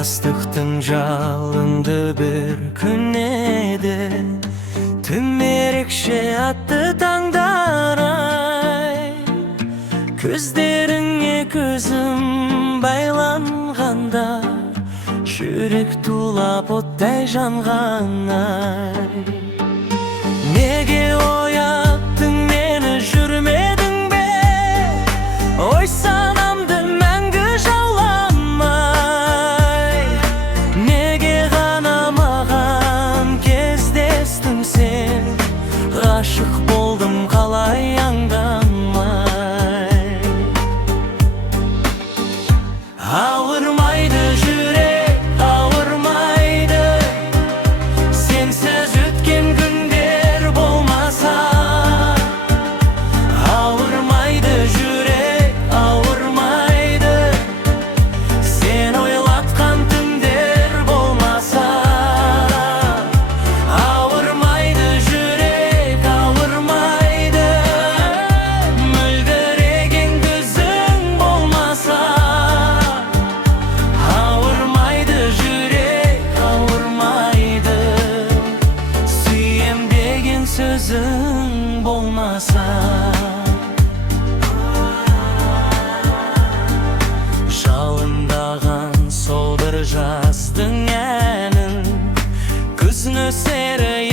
Yastıktın жалынды bir күнеде Түнерекше атты таңдарай Көздеріңе көзім байланғанда Жүрек тулап оттай жанғанай Неге ояттың мені жүрмедің бе Ой санамды мәңгі жауламай Неге ғана маған кездестің сен Ғашық болдым қалай аңдамай Ауырмайды жүрек, ауырмайды Сенсіз өткен күндер болмаса Ауырмайды жүрек, ауырмайды Сен ойлатқан түндер болмаса Ауырмайды жүрек, ауырмайды Мөлдіреген көзің болмаса Ауырмайды жүрек, ауырмайды Сүйем деген сөзің болмаса Жалындаған сол бір жаздың әнін Күз нөсері